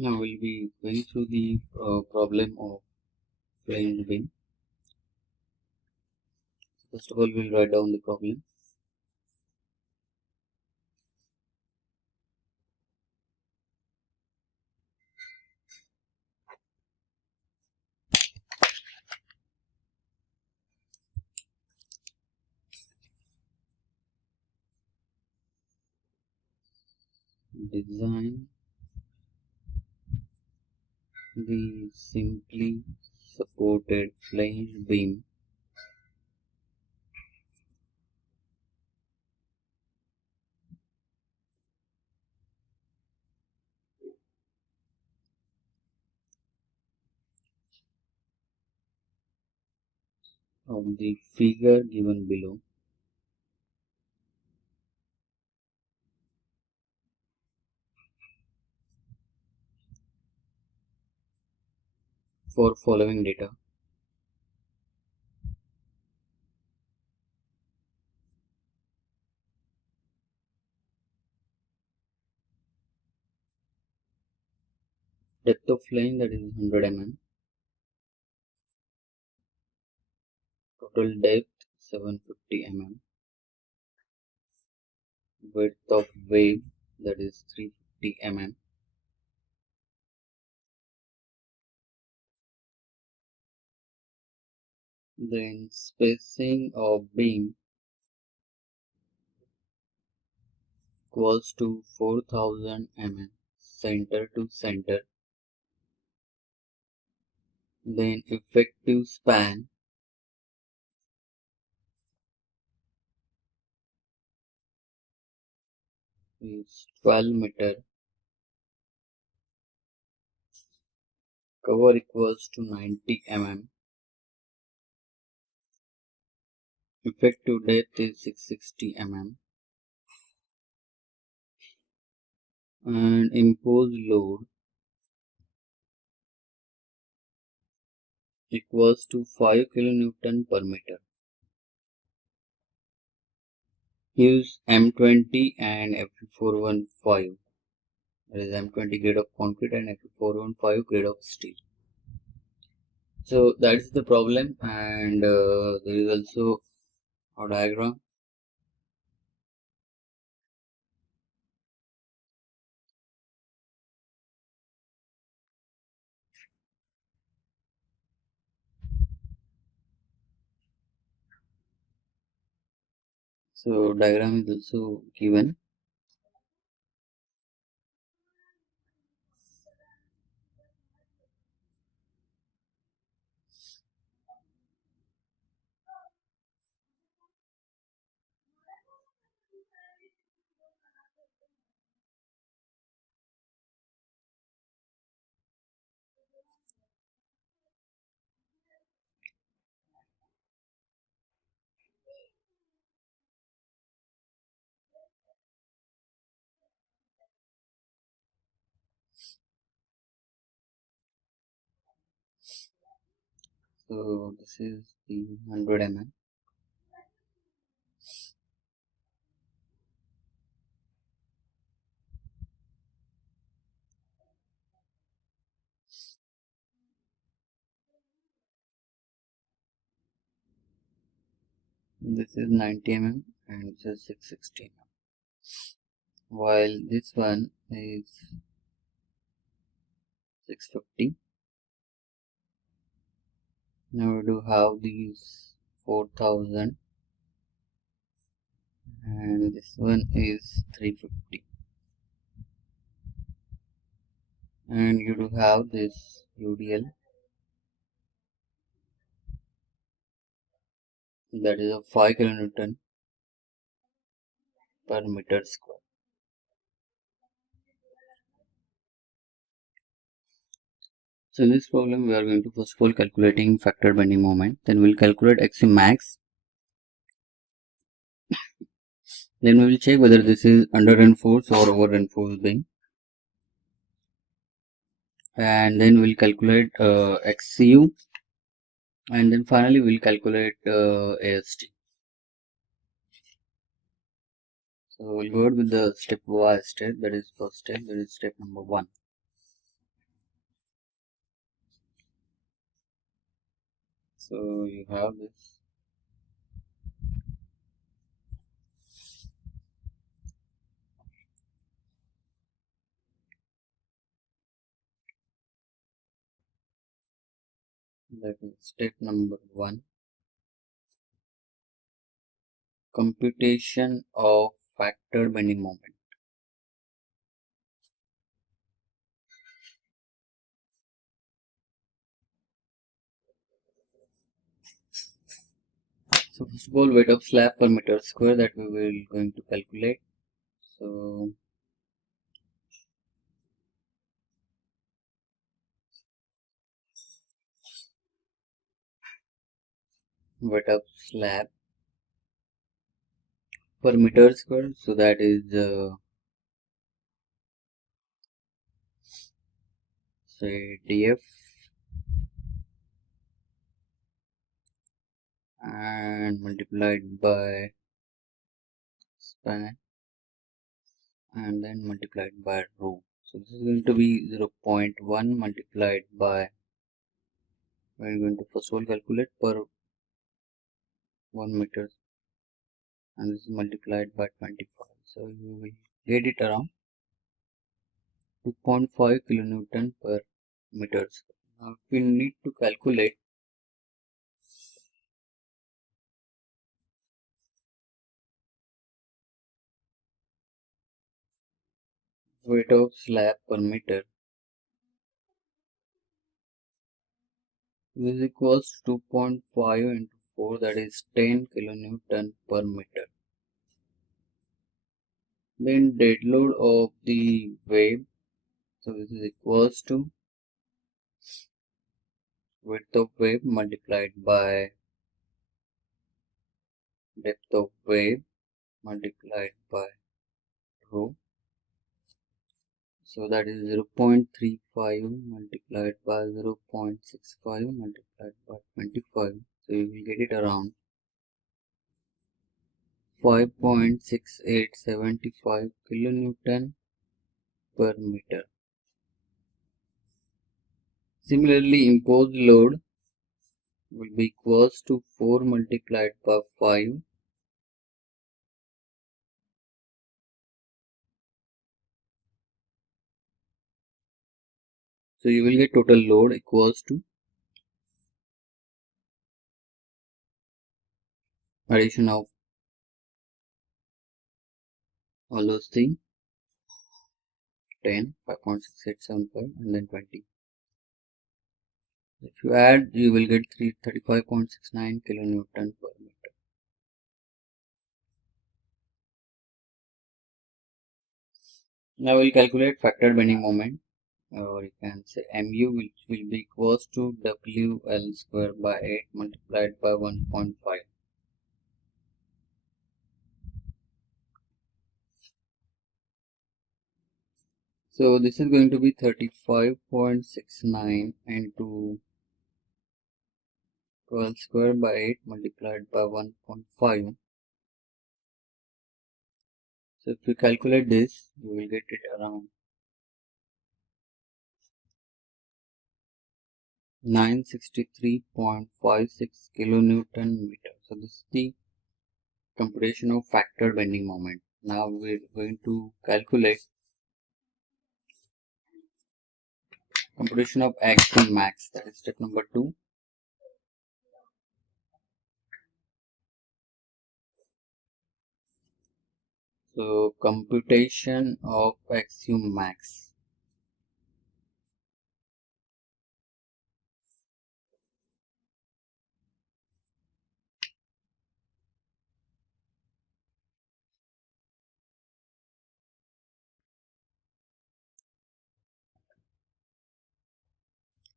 Now we'll be going through the problem of flanged beam. First of all, we'll write down the problem. Design the simply supported flanged beam of the figure given below for following data. Depth of flange, that is 100 mm. Total depth 750 mm. Width of wave, that is 350 mm. Then spacing of beam equals to 4000 mm center to center. Then effective span is 12 meter. Cover equals to 90 mm. Effective depth is 660 mm. And imposed load equals to 5 kN per meter. Use M20 and Fe415. That is M20 grade of concrete and Fe415 grade of steel. So that is the problem, and there is also a diagram. So diagram is also given. So this is the 100 mm. This is 90 mm and this is 660 mm. While this one is 650. Now we do have these 4000 and this one is 350. And you do have this UDL, that is a 5 kN per meter square. So in this problem we are going to first of all calculating factor bending moment, then we'll calculate XC max, then we will check whether this is under reinforced or over reinforced beam, and then we'll calculate XCU, and then finally we'll calculate AST. So we'll go ahead with the step by step, that is first step, that is step number 1. So you have this. That is step number 1. Computation of factor bending moment. So first of all, weight of slab per meter square that we will going to calculate. So weight of slab per meter square. So that is say df and multiplied by span and then multiplied by rho. So this is going to be 0.1 multiplied by, we're going to first of all calculate per 1 meter and this is multiplied by 25. So you will get it around 2.5 kilonewton per meter square. Now if we need to calculate weight of slab per meter, this is equals to 2.5 into 4, that is 10 kilonewton per meter. Then dead load of the wave, so this is equals to width of wave multiplied by depth of wave multiplied by rho. So that is 0.35 multiplied by 0.65 multiplied by 25. So you will get it around 5.6875 kilonewton per meter. Similarly, imposed load will be equals to 4 multiplied by 5. So you will get total load equals to addition of all those things, 10, 5.6875 and then 20. If you add, you will get 35.69 kilonewton per meter. Now we'll calculate factor bending moment, or you can say mu, which will be equals to WL square by 8 multiplied by 1.5. So this is going to be 35.69 into 12 square by 8 multiplied by 1.5. So if you calculate this, you will get it around 963.56 kilonewton meter. So this is the computation of factor bending moment. Now we're going to calculate computation of axiom max. That is step number 2. So computation of axiom max.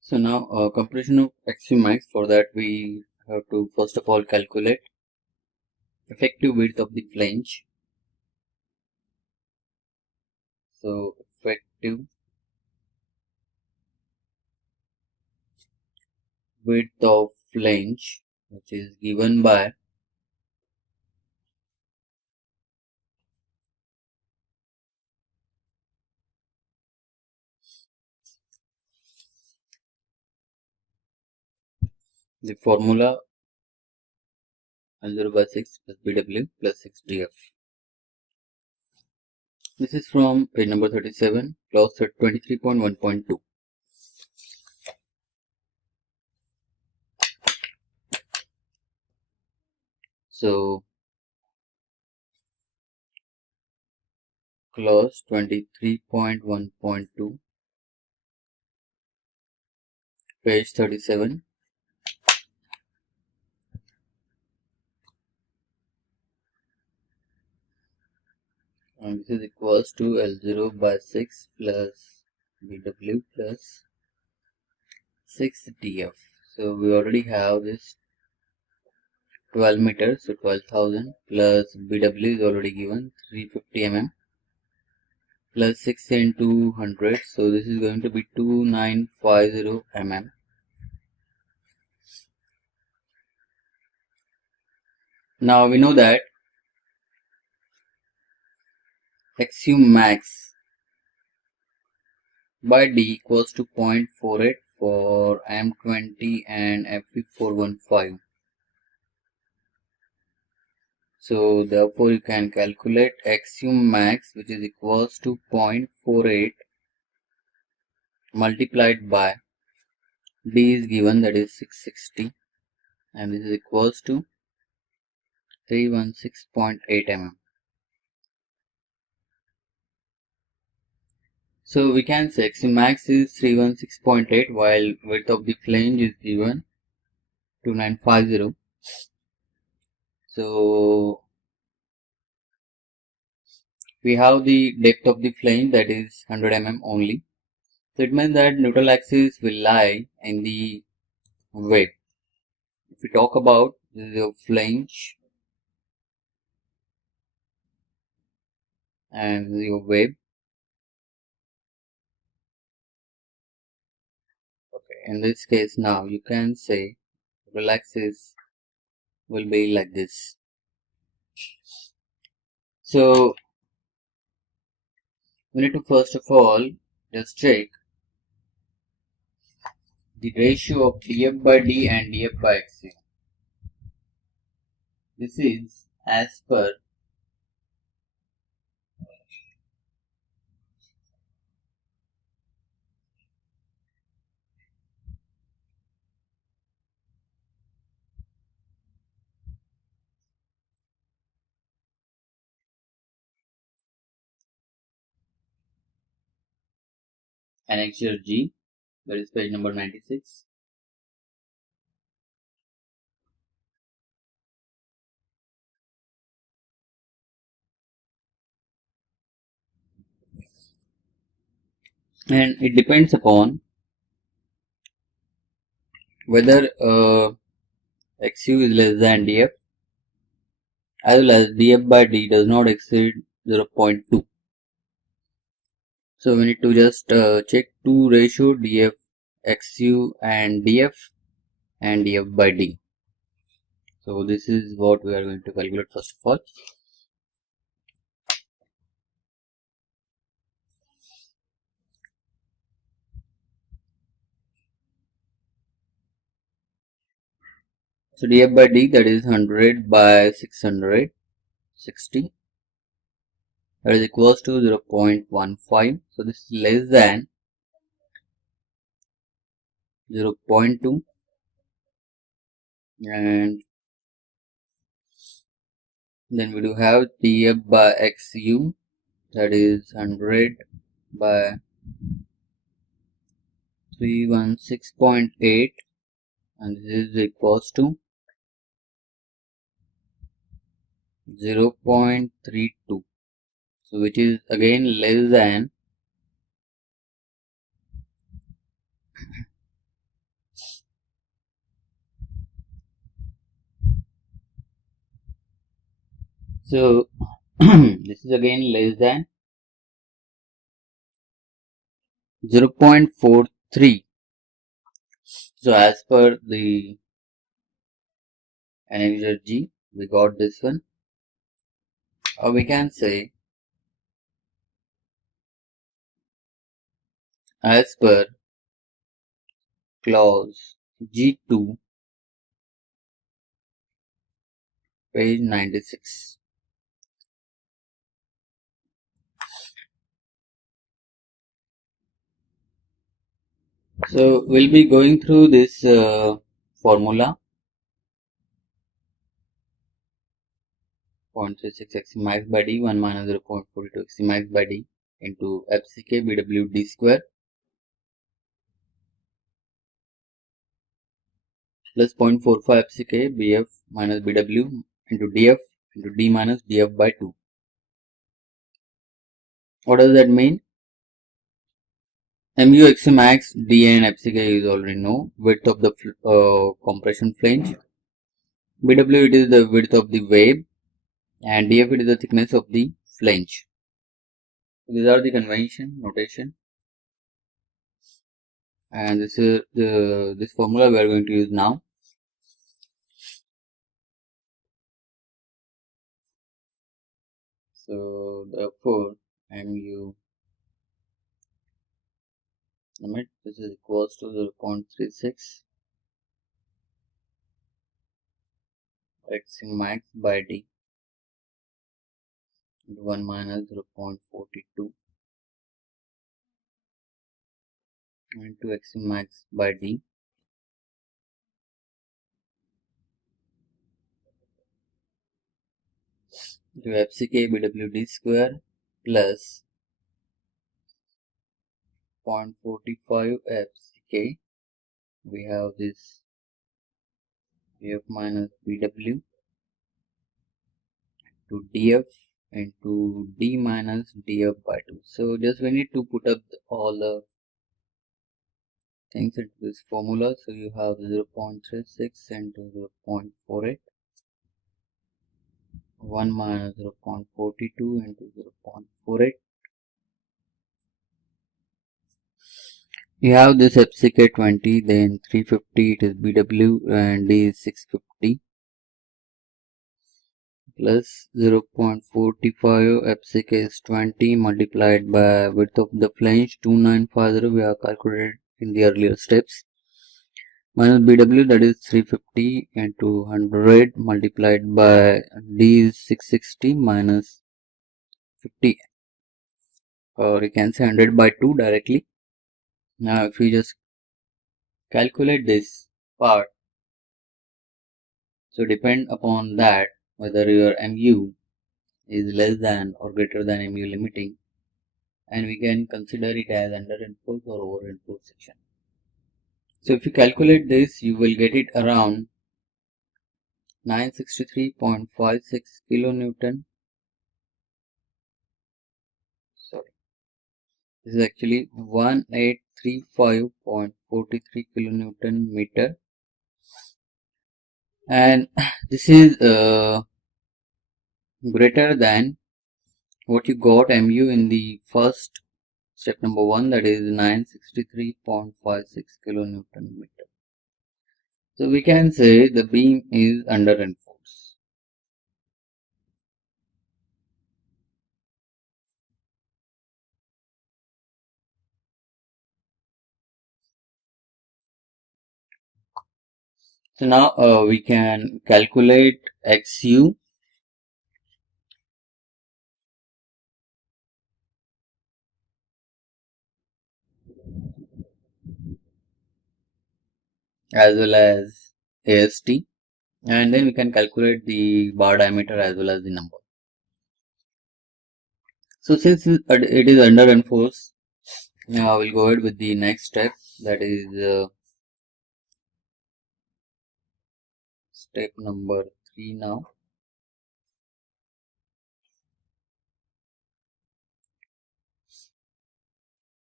So now computation of axiom max, for that we have to first of all calculate effective width of the flange. So effective width of flange, which is given by The formula L0 by 6 plus BW plus 6 DF. This is from page number 37, clause 23.1.2. So, clause 23.1.2, page 37. And this is equals to L0 by 6 plus BW plus 6 DF. So we already have this 12 meters, so 12,000 plus BW is already given 350 mm plus 6 into 100, so this is going to be 2950 mm. Now we know that XU max by D equals to 0.48 for M20 and FE415. So therefore you can calculate XU max, which is equals to 0.48 multiplied by D is given, that is 660, and this is equals to 316.8 mm. So we can say XU max is 316.8 while width of the flange is given 2950. So we have the depth of the flange, that is 100 mm only. So it means that neutral axis will lie in the web. If we talk about this is your flange and this is your web. Okay, in this case now you can say neutral axis will be like this. So we need to first of all just check the ratio of df by d and df by x. This is as per annexure G, that is page number 96. And it depends upon whether XU is less than DF as well as DF by D does not exceed 0.2. So we need to just check two ratio DF XU and DF by D. So this is what we are going to calculate first of all. So df by d, that is 100 by 660, that is equals to 0.15. So this is less than 0.2, and then we do have df by xu, that is 100 by 316.8, and this is equals to 0.32. So which is again less than so this is again less than 0.43. So as per the annexure G, we got this one. Or we can say as per clause G2 page 96. So we'll be going through this formula 0.36 x max by d 1 minus 0.42 x max by d into FCK BW d square plus 0.45 FCK BF minus BW into DF into D minus DF by 2. What does that mean? MU x max D and FCK is already know. Width of the compression flange. BW it is the width of the wave and DF it is the thickness of the flange. These are the convention notation, and this is this formula we are going to use now. So therefore MU limit this is equals to 0.36 x max by d 1 minus 0.42 into x max by d to FCK BWD square plus 0.45 FCK. We have this BF minus BW to DF into D minus DF by 2. So just we need to put up all the things into this formula. So you have 0.36 into 0.48, 1 minus 0.42 into 0.48. You have this FCK 20, then 350 it is BW and D is 650 plus 0.45 FCK is 20 multiplied by width of the flange 2950 we have calculated in the earlier steps minus BW that is 350 into 100 multiplied by D is 660 minus 50, or you can say 100 by 2 directly. Now if you just calculate this part, so depend upon that whether your MU is less than or greater than MU limiting, and we can consider it as under reinforced or over reinforced section. So if you calculate this, you will get it around 963.56 kilonewton. Sorry, this is actually 1835.43 kilonewton meter, and this is greater than what you got MU in the first step number 1, that is 963.56 kilonewton meter. So we can say the beam is under reinforced. So now we can calculate XU as well as AST, and then we can calculate the bar diameter as well as the number. So since it is under reinforced, now we'll go ahead with the next step, that is step number 3 now.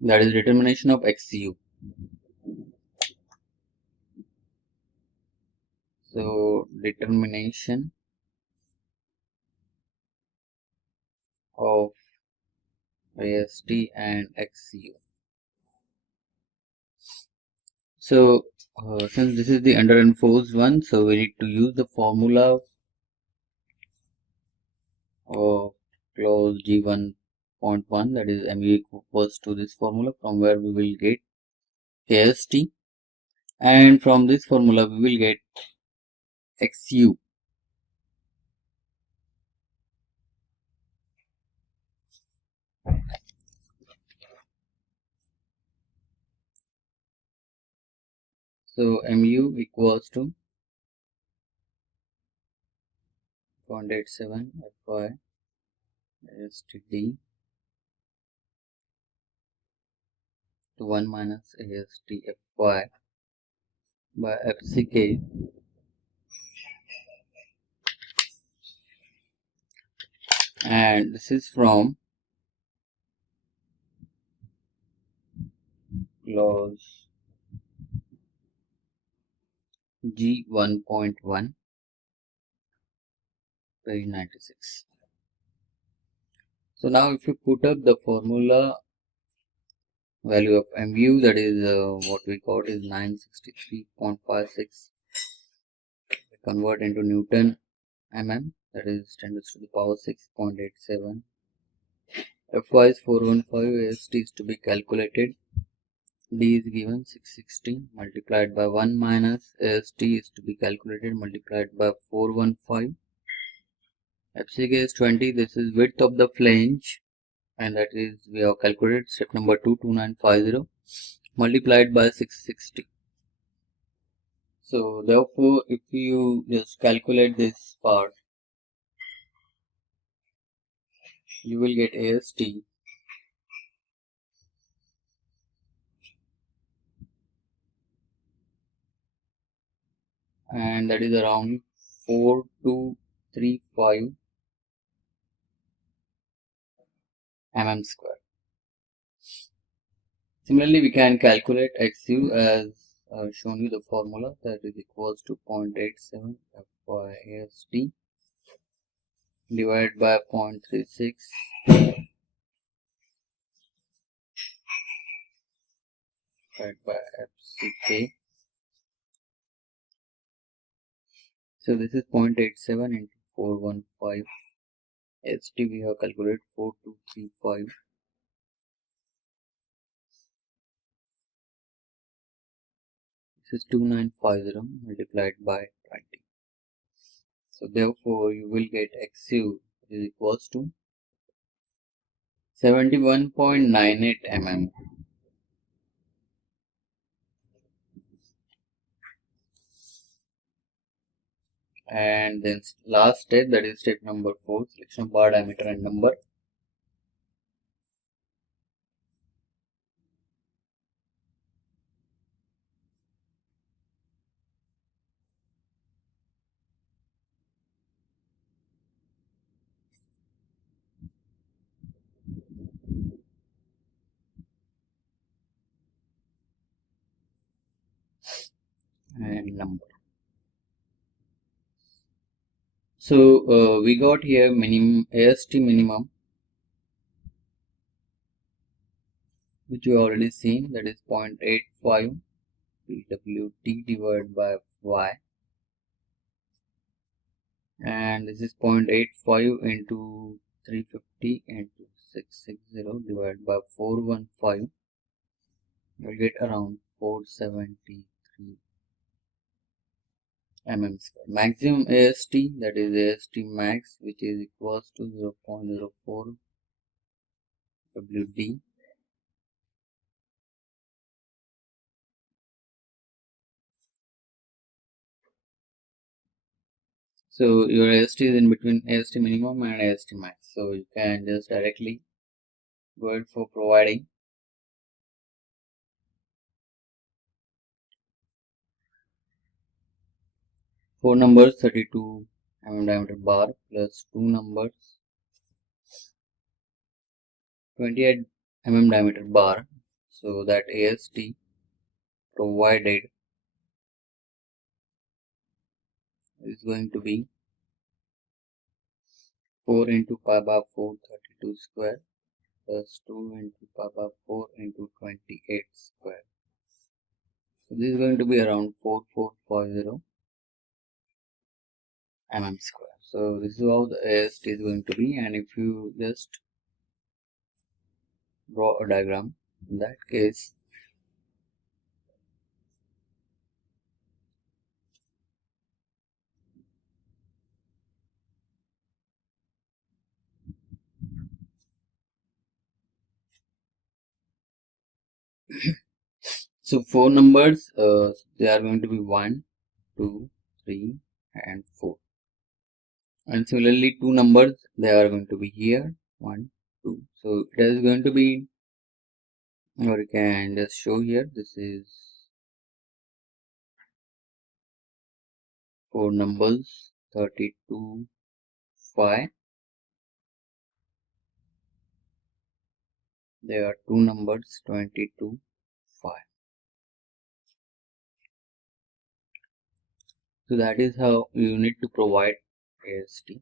That is determination of XU. So determination of AST and XU. So since this is the under reinforced one, so we need to use the formula of clause G1.1, that is MU equals to this formula, from where we will get AST, and from this formula we will get XU. So mu equals to 0.87 Fy ASTD to 1 minus AST Fy by FCK, and this is from clause G 1.1 page 96. So now if you put up the formula value of mu, that is what we got is 963.56, convert into Newton mm, that is 10 to the power 6.87. Fy is 415, AST is to be calculated. D is given 660 multiplied by 1 minus AST is to be calculated multiplied by 415. FCK is 20. This is width of the flange, and that is we have calculated step number 2, 2950 multiplied by 660. So therefore if you just calculate this part, you will get AST and that is around 4235 mm square. Similarly, we can calculate XU as shown you the formula, that is equals to 0.87 Fy AST divided by 0.36 divided by FCK. So this is 0.87 into 415. ST we have calculated 4235. This is 2950 multiplied by 20. So therefore you will get XU is equals to 71.98 mm. And then last step, that is step number 4, selection of bar diameter and number. And number. So we got here minimum AST minimum, which we already seen, that is 0.85 PWT divided by Y, and this is 0.85 into 350 into 660 divided by 415. You will get around 473 mm square. Maximum AST, that is AST max, which is equals to 0.04 WD. So your AST is in between AST minimum and AST max. So you can just directly go ahead for providing 4 numbers 32 mm diameter bar plus 2 numbers 28 mm diameter bar. So that AST provided is going to be 4 into pi bar 4 32 square plus 2 into pi bar 4 into 28 square. So this is going to be around 4440 mm square. So this is how the AST is going to be, and if you just draw a diagram in that case, So 4 numbers, they are going to be 1, 2, 3 and 4. And similarly 2 numbers, they are going to be here 1, 2. So it is going to be, or you can just show here, this is 4 numbers 32, 5. There are 2 numbers 22, 5. So that is how you need to provide AST.